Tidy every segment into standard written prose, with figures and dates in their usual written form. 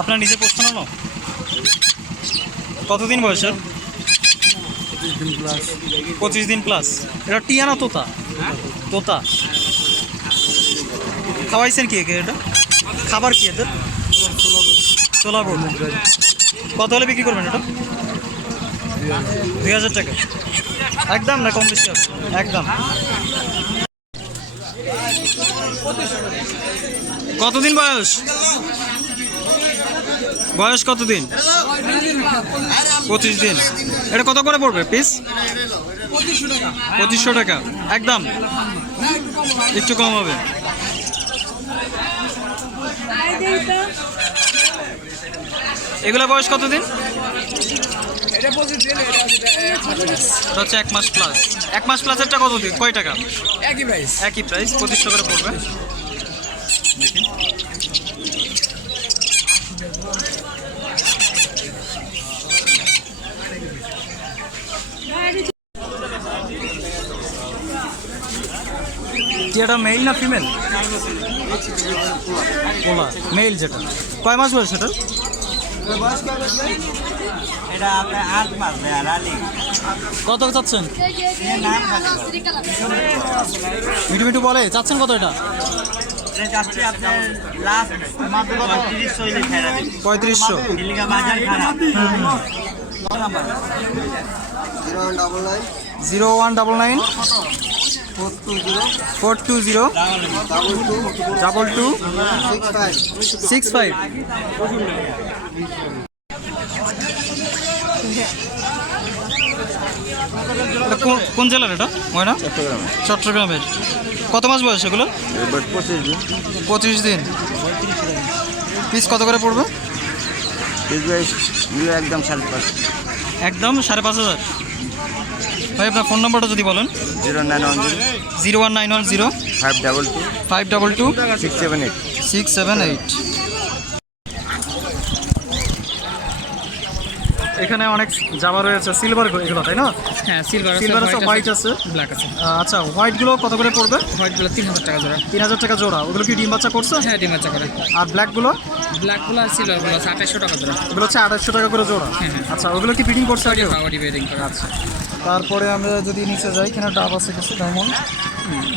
আপনার নিজের প্রশ্ন না? কতদিন বয়সের? 25 দিন প্লাস। এটা টিয়া না তোতা? তোতা। খাওয়াইছেন কি একে? এটা খাবার কি এদের? ছোলা বোর্ড। কত হলে বিক্রি করবেন এটা? 2000 টাকা একদম, না কম বেশি হবে? একদম। কতদিন বয়স? বয়স কতদিন? 25 দিন। এটা কত করে পড়বে পিস? 2500 টাকা একদম, একটু কম হবে। এগুলা বয়স কতদিন? এটা হচ্ছে 1 মাস প্লাস। 1 মাস প্লাসেরটা কত দিন, কয় টাকা? একই প্রাইস। 2500 করে পড়বে। দেখি কি এটা মেল না ফিমেল? পোলা মেল। যেটা কয় মাস বয়স সেটা? কত চাচ্ছেন? মিটু মিটু বলে চাচ্ছেন কত এটা? 3500। 0199 420 22 65। কোন জেলার এটা? ময়না? চট্টগ্রামের। কত মাস বয়স এগুলো? 25 দিন। পিস কত করে পড়বে? একদম 5.5। একদম 5,500। ভাই আপনার ফোন নাম্বারটা যদি বলেন। 0110 522 678। 678। এখানে অনেক জামা রয়েছে সিলভার এগুলো, তাই না? হ্যাঁ, সিলভার আছে, হোয়াইট আছে, ব্ল্যাক আছে। আচ্ছা, হোয়াইটগুলো কত করে পড়বে? হোয়াইটগুলো 3000 টাকা জোড়া। 3000 টাকা জোড়া। ওগুলো কি ডিম বাচ্চা করছে? হ্যাঁ, ডিম বাচ্চা করে। আর ব্ল্যাকগুলো? ব্ল্যাকগুলো আর সিলভারগুলো 2800 টাকা জোড়া। ওগুলো হচ্ছে 2800 টাকা করে জোড়া। হ্যাঁ। আচ্ছা, ওগুলো কি ফিটিং করছে আগে? বডি বেডিং করে। আচ্ছা, তারপরে আমরা যদি নিচে যাই, এখানে ডাব আছে কিছু,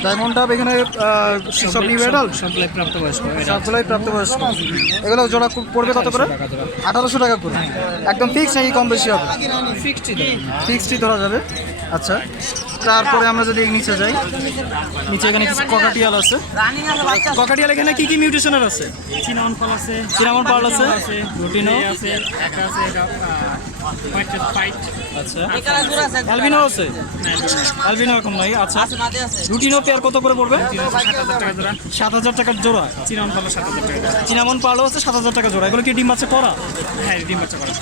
ডায়মন্ড ডাব। এখানে সব নিউ অ্যাডাল্ট, সবগুলাই প্রাপ্তবয়স্ক। সবগুলাই প্রাপ্তবয়স্ক। এগুলো জোড়া পড়বে কত করে? 1800 টাকা করে। একদম ফিক্স নাকি কম বেশি হবে? ফিক্সডই ধরা যাবে। আচ্ছা, তারপরে আমরা যদি নিচে যাই, নিচে এখানে কিছু ককাটিয়াল আছে। ককাটিয়াল এখানে কি কি মিউটেশনের আছে? সিনামন পার্ল আছে, সিনামন পার্ল আছে, রুটিনো আছে, একটা আছে এটা ফাইট। আচ্ছা, অ্যালবিনো আছে? অ্যালবিনো এখন নাই। আচ্ছা, রুটিনো পেয়ার কত করে পড়বে? 7000 টাকা জোড়া। 7000 টাকার জোড়া। সিনামন পার্ল 7000 টাকা জোড়া। সিনামন পার্লও আছে 7000 টাকা জোড়া। এগুলো কি ডিম বাচ্চা করা? হ্যাঁ, ডিম বাচ্চা করা।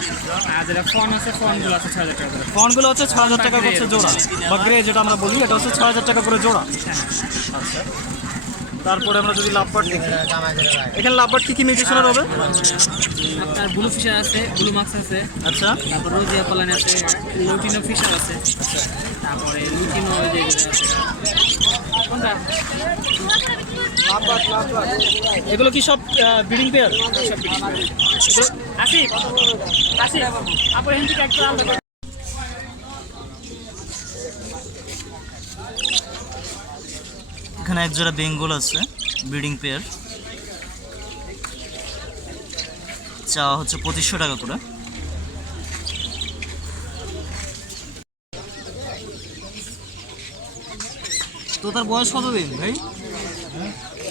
আর যেটা ফন আছে, ফনগুলো আছে 6000 টাকা জোড়া। ফনগুলো হচ্ছে 6000 টাকা করে জোড়া, বা গ্রে যেটা আমরা বলি, এটা হচ্ছে 6000 টাকা করে জোড়া। আচ্ছা, তারপরে আমরা যদি লাভবার্ড দেখি, এখানে লাভবার্ড কি কি মিউটেশনের হবে? আপনার ব্লু ফিশার আছে, ব্লু মাক্স আছে। আচ্ছা, তারপর রোজিয়া পলান আছে, লুটিনো ফিশার আছে। তারপরে লুটিনো কোনটা? এগুলো কি সব ব্রিডিং পেয়ার? আসি আপনি এখান থেকে একটা আলাদা। এখানে এক জোড়া বেঙ্গল আছে, ব্রিডিং পেয়ার। চাওয়া হচ্ছে 2500 টাকা করে। তোতার বয়স কতদিন ভাই?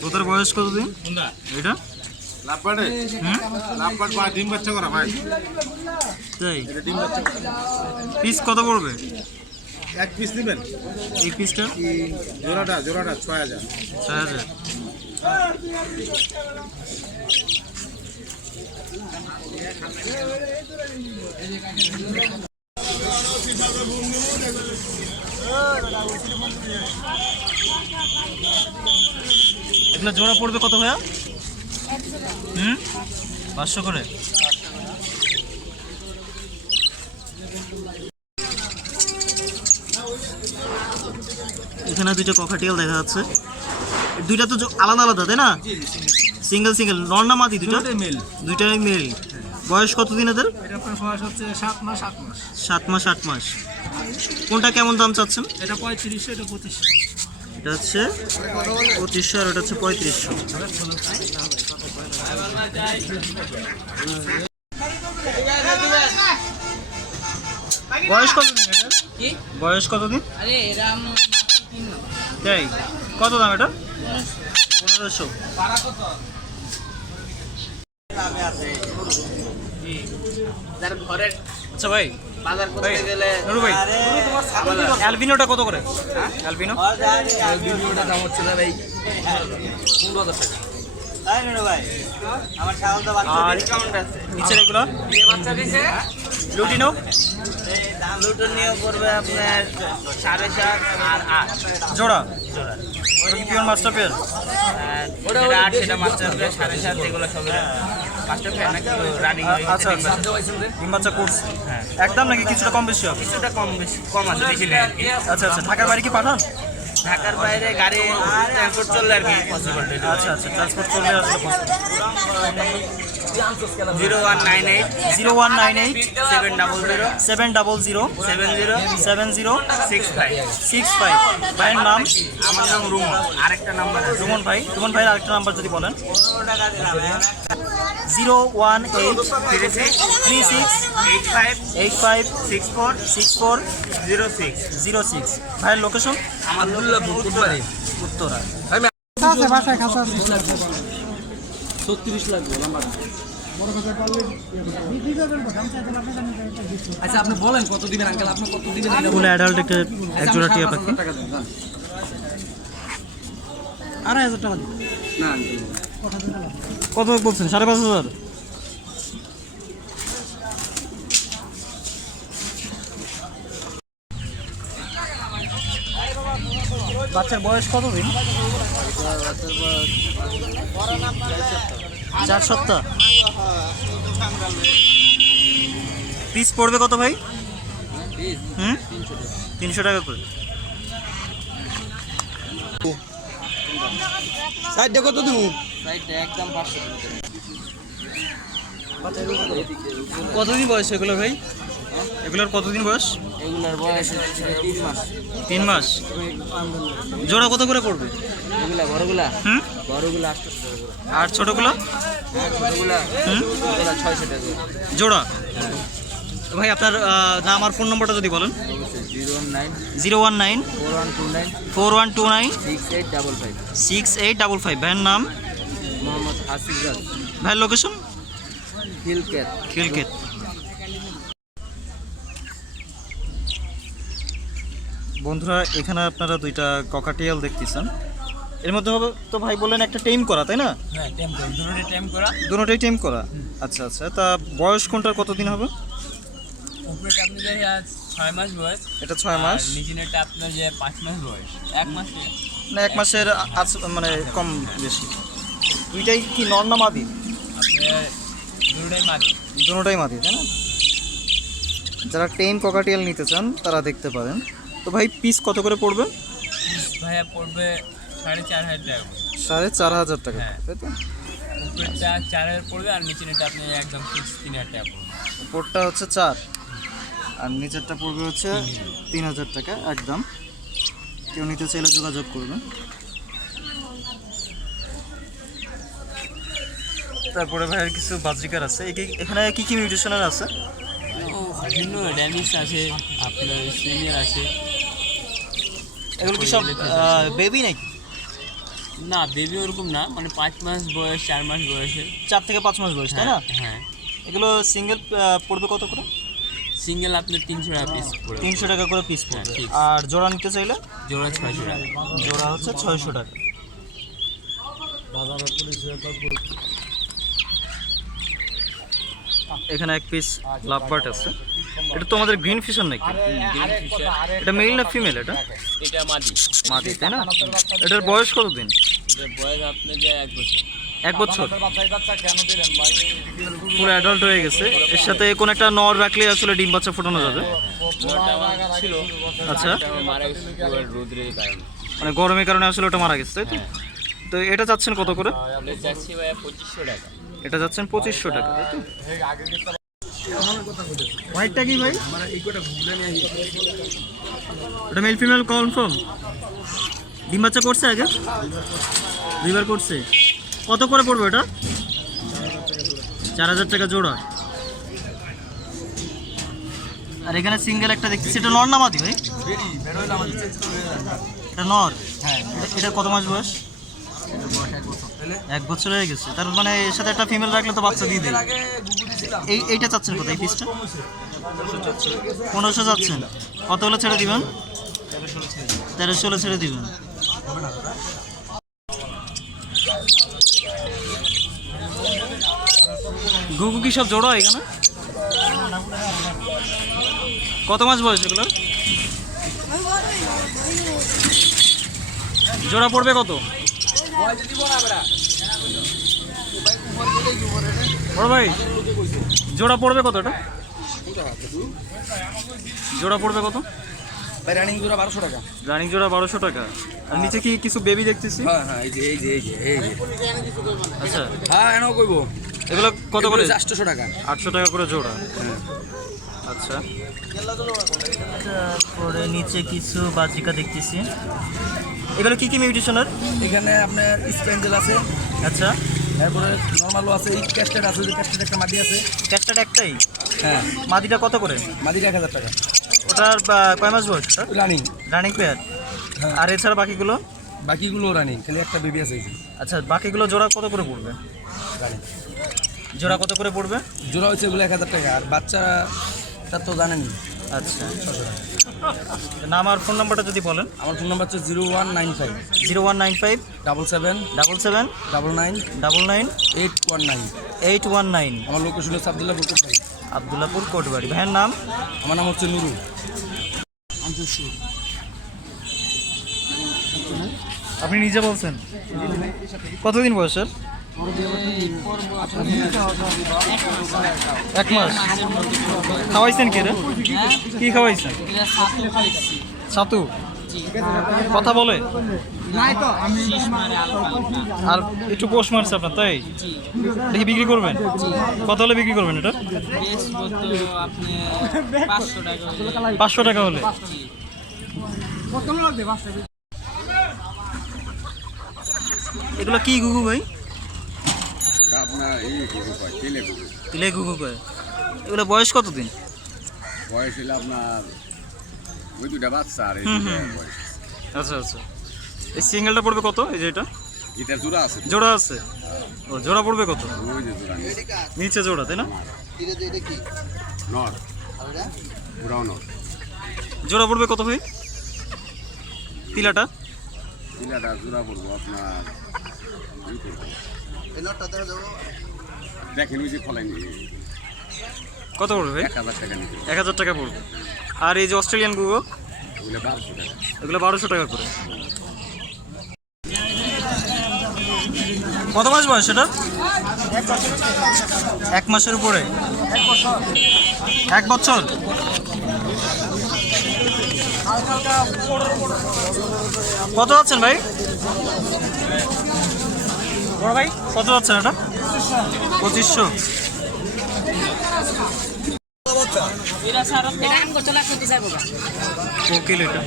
তোতার বয়স কতদিন এটা? ডিম বাচ্চা করা ভাই। তাই? পিস কত পড়বে? এক পিস নেবেন? এই পিসটা জোড়াটা 6000। 6000। এগুলো জোড়া পড়বে কত ভাইয়া? 500 করে। এখানে দুইটা ককাটিয়াল দেখা যাচ্ছে। দুইটা তো আলাদা আলাদা, তাই না? সিঙ্গেল সিঙ্গেল, নর না মাদি দুটো? মেল। দুইটাই মেল। বয়স কতদিন এদের? এটা আপনার বয়স হচ্ছে 7 মাস 8 মাস। 7 মাস 8 মাস। কোনটা কেমন দাম চাচ্ছেন? এটা 3500, এটা 2500। এটা হচ্ছে 2500 আর এটা হচ্ছে 3500। বয়স কতদিন এটা? কি বয়স কতদিন? আরে এরা আমি কিনলাম তাই কত দাম এটা? 1500। যার ঘরের আচ্ছা ভাই, বাজার করতে গেলে নুরু ভাই, অ্যালবিনোটা কত করে? অ্যালবিনো ভিডিওটা দাম হচ্ছে না ভাই 15000 টাকা। আর নিচের এগুলো বাচ্চা দিছে লুটিনো লুটন নিয়ে করবে আপনার 7.5 আর 8 জোড়া পিওর মাস্টার পেয়ার। ওটা 8 সেটা মাস্টার পেয়ার 7.5 যেগুলো সব মাস্টার পেয়ার নাকি রানিং আচ্ছা আচ্ছা, ডিম বাচ্চা করছে একদম নাকি কিছুটা কম বেশি হবে? কিছুটা কম বেশি কম আছে বেশি নেই আর কি। আচ্ছা আচ্ছা, ঢাকার বাইরে কি পাঠান? ঢাকার বাইরে গাড়ি ট্রান্সপোর্ট চললে আর কি পসিবল। আচ্ছা আচ্ছা, ট্রান্সপোর্ট করলে আসলে 0198 0198 700 700 70 65 65। ভাইয়ের নাম? আমার নাম রুমন, আরেকটা নাম্বার আছে রুমন ভাই। রুমন ভাইয়ের আরেকটা নাম্বার যদি বলেন। 018 36 36 85 85 64 64 06। 06। ভাইয়ের লোকেশন? আমার দুর্লভপুর কোটবাড়ি। উত্তরা। আচ্ছা আপনি বলেন কত দিবেন আঙ্কেল, আপনি কত দিবেন? ফুল অ্যাডাল্ট একটা এক জোড়া টিয়া পাখি। টাকা দেন, যান। 2500 টাকা দিন। না আঙ্কেল কত বলছেন? 5500। বাচ্চার বয়স কত দিন? 4 সপ্তাহ। পিস পড়বে কত ভাই? 300 টাকা করে। সাইডে কত দিব? একদম 500 কতদিন বয়স এগুলো ভাই? এগুলোর কতদিন বয়স? এগুলোর বয়স হচ্ছে 3 মাস। 3 মাস। জোড়া কত করে পড়বে? এগুলা বড়গুলা হুম, বড়গুলা 800 টাকা করে। আর ছোটগুলো? ছোটগুলা হুম, এগুলা 600 টাকা করে। জোড়া। তো ভাই আপনার নাম আর ফোন নম্বরটা যদি বলেন। 019 019 4129 4129 6855। 6855। ভাইয়ের নাম? মোহাম্মদ হাসিব রাজ, ভাইয়ের লোকেশন? হিলকেট। খিলক্ষেত। বন্ধুরা, এখানে আপনারা দুইটা ককাটিয়াল দেখতেছেন। এর মধ্যে হবে তো ভাই বললেন একটা টেম করা, তাই না? হ্যাঁ, টেম করা, দুটোই টেম করা। দুটোটাই টেম করা। আচ্ছা আচ্ছা, তা বয়স কোনটার কতদিন হবে? উপরেটা আপনি যে 6 মাস বয়স, এটা 6 মাস। আর নিচেরটা আপনার যে 5 মাস বয়স। 1 মাসে না 1 মাসের মানে কম বেশি। দুইটাই কি নর না মাদি? আপনার দুটোই মাদি। দুটোটাই মাদি, তাই না? যারা টেম ককাটিয়াল নিতে চান তারা দেখতে পারেন। তো ভাই পিস কত করে পড়বে? ভাইয়া পড়বে 4500 টাকা। 4500 টাকা, হ্যাঁ। তাই তো? উপরেরটা 4000 পড়বে আর নিচেরটা আপনি একদম ফিক্স 3000 টাকা পড়বে। উপরটা হচ্ছে 4 আর নিচেরটা পড়বে হচ্ছে 3000 টাকা একদম। কেউ নিতে চাইলে যোগাযোগ করবেন। তারপরে ভাইয়ের কিছু বাজিকার আছে। এখানে কি কি মিউটেশনের আছে? বিভিন্ন ড্যানিশ আছে, আপনার সিনিয়র আছে। এগুলো কি সব বেবি নাকি? না, বেবি ওরকম না, মানে 5 মাস বয়স, 4 মাস বয়সে। 4 থেকে 5 মাস বয়স, তাই না? হ্যাঁ, এগুলো সিঙ্গেল পড়বে কত করে? সিঙ্গেল আপনার 300 টাকা পিস পড়বে। 300 টাকা করে পিস পড়বে। ঠিক। আর জোড়া নিতে চাইলে? জোড়া 600 টাকা। জোড়া হচ্ছে 600 টাকা। এখানে এক পিস লাভবার্ড আছে। এটা তো আমাদের গ্রিন ফিশার নাকি? এটা মেল না ফিমেল? এটা এটা মাদি। মাদি, তাই না? এটার বয়স কতদিন? এটার বয়স আপনার যে 1 বছর। 1 বছর। পুরো অ্যাডাল্ট হয়ে গেছে। এর সাথে কোন একটা নর রাখলে আসলে ডিম বাচ্চা ফোটানো যাবে। নটা আমার ছিল, আচ্ছা, ওটা আমার মারা গেছে পুরো রোদ্রের কারণে। মানে গরমের কারণে আসলে ওটা মারা গেছে, তাই তো? তো এটা যাচ্ছেন কত করে? যাচ্ছি ভাইয়া 2500 টাকা। এটা যাচ্ছেন 2500 টাকা, তাই তো? হোয়াইটটা কি ভাই? ওটা মেল ফিমেল কনফার্ম? ডিম বাচ্চা করছে আগে? দুইবার করছে। কত করে পড়বে এটা? 4000 টাকা জোড়া। আর এখানে সিঙ্গেল একটা দেখতেছি, এটা নর না মাদি ভাই? এটা নর। হ্যাঁ। এটা কত মাস বয়স? 1 বছর হয়ে গেছে। তার মানে এর সাথে একটা ফিমেল রাখলে তো বাচ্চা দিয়ে দেবে। এইটা চাচ্ছেন কত এই পিসটা? 1500 চাচ্ছেন। কত হলে ছেড়ে দিবেন? 1300 ছেড়ে দিবেন। গুগু কি সব জোড়া এখানে? কত মাস বয়স এগুলো? জোড়া পড়বে কত? বড় ভাই জোড়া পড়বে কত এটা? জোড়া পড়বে কত? ভাই রানিং জোড়া 1200 টাকা। রানিং জোড়া 1200 টাকা। আর নিচে কি কিছু বেবি দেখতেছি? হ্যাঁ হ্যাঁ, এই যে আচ্ছা, হ্যাঁ এনাও কইবো। এগুলো কত করে? 800 টাকা। 800 টাকা করে জোড়া। হ্যাঁ। আচ্ছা, তারপরে নিচে কিছু বাজিকা দেখতেছি। এগুলো কি কি মিউটেশনের? এখানে আপনার স্প্যান্ডেল আছে, আচ্ছা, তারপরে নরমালও আছে, এই ক্যাস্টেড আছে, যে ক্যাস্টেড একটা মাদি আছে। ক্যাস্টার একটাই? হ্যাঁ, মাদিটা কত করে? মাদিটা 1000 টাকা। ওটার কয় মাস বয়স? রানিং। Running pair. হ্যাঁ। আর এছাড়া বাকিগুলো? বাকিগুলো রানিং, খালি একটা বেবি আছে এই যে। আচ্ছা, বাকিগুলো জোড়া কত করে পড়বে? রানিং জোড়া কত করে পড়বে? জোড়া হচ্ছে এগুলো 1000 টাকা। আর বাচ্চাটা তো জানেনি। আচ্ছা, নাম আর ফোন নাম্বারটা যদি বলেন। আমার ফোন নাম্বার হচ্ছে 0195 0195 77 77 99 99 819। 819। আমার লোকেশন হচ্ছে আব্দুল্লাহপুর কোটবাড়ি। আব্দুল্লাহপুর কোটবাড়ি। ভাইয়ের নাম? আমার নাম হচ্ছে নুরু। আপনি নিজে বলছেন? কতদিন বয়সের? 1 মাস। খাওয়াইছেন কে রে? কি খাওয়াইছেন? ছাতু। কথা বলে? আর একটু পোষ মারছে আপনার, তাই? দেখি বিক্রি করবেন? কত হলে বিক্রি করবেন এটা? 500 টাকা হলে। এগুলো কি গুগু ভাই? তিলে গুগু কয়। এগুলো বয়স কতদিন? বয়স হলে আপনার ওই দুটা বাচ্চা আর এই দুটা বয়স। আচ্ছা আচ্ছা, এই সিঙ্গেলটা পড়বে কত? এই যে এটা এটা জোড়া আছে, জোড়া আছে। ও, জোড়া পড়বে কত? ওই যে জোড়া নিচে জোড়া, তাই না? নর, পুরাও নর। জোড়া পড়বে কত ভাই তিলাটা? তিলাটা জোড়া পড়বো আপনার দেখেন ওই যে ফলাই নিয়ে কত পড়বে ভাই? 1000 টাকা নিতে 1000 টাকা পড়বে। আর এই যে অস্ট্রেলিয়ান গুগো, ওগুলো 1200 টাকা। এগুলো 1200 টাকা করে। কত মাস বয়স এটা? 1 মাসের উপরে। 1 বছর। কত যাচ্ছেন ভাই? বড় ভাই কত যাচ্ছেন এটা? 2500। কোকিল এটা,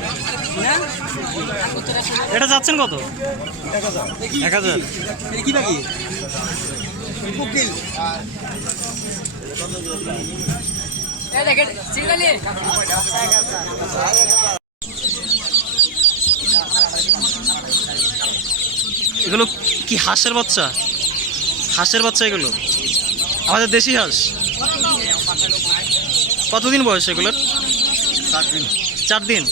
এটা যাচ্ছেন কত? 1000। কি বাকি? কোকিল। এগুলো কি হাঁসের বাচ্চা? হাঁসের বাচ্চা এগুলো? আমাদের দেশি হাঁস। কতদিন বয়স এগুলোর? 4 দিন।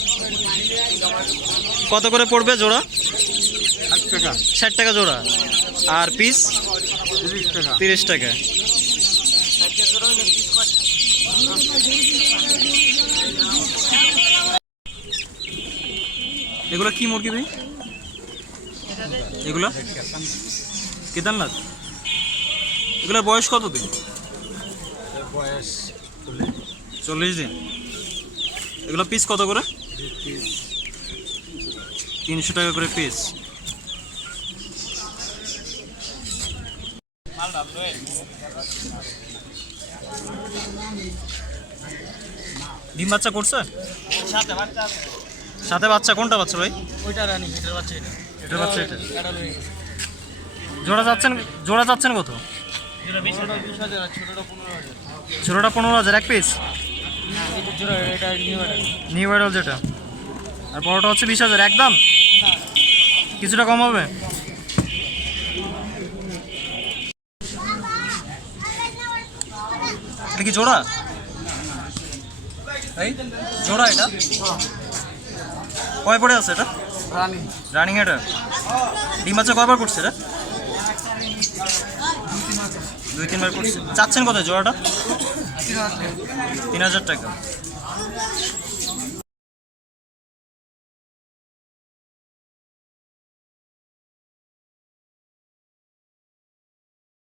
কত করে পড়বে জোড়া? 60 টাকা জোড়া। আর পিস 30 টাকা। এগুলো কি মুরগি ভাই? এগুলো কেদারনাথ। এগুলোর বয়স কত দিন? বয়স 40 দিন। এগুলো পিস কত করে? 300 টাকা করে পিস। ডিম বাচ্চা করছে? সাথে বাচ্চা আছে। সাথে বাচ্চা কোনটা বাচ্চা ভাই? ওইটা রানি, এটার বাচ্চা এটা। এটার বাচ্চা এটা। এটা লয়ে গেছে। জোড়া চাচ্ছেন কত? এটা 20,000 আর ছোটটা 15,000। ছোটোটা 15,000 এক পিস? এটা জোড়া, এটা নিউ অর্ডার। নিউ অ্যাডাল যেটা, আর বড়টা হচ্ছে 20,000 একদম? কিছুটা কম হবে? এটা কি জোড়া? এই জোড়া এটা? কয় পড়ে আছে এটা? রানী রানিং এটা? ডিম বাচ্চা কয়বার করছে এটা? 2-3 বার করছে। চাচ্ছেন কত জোড়াটা? 3,000 টাকা।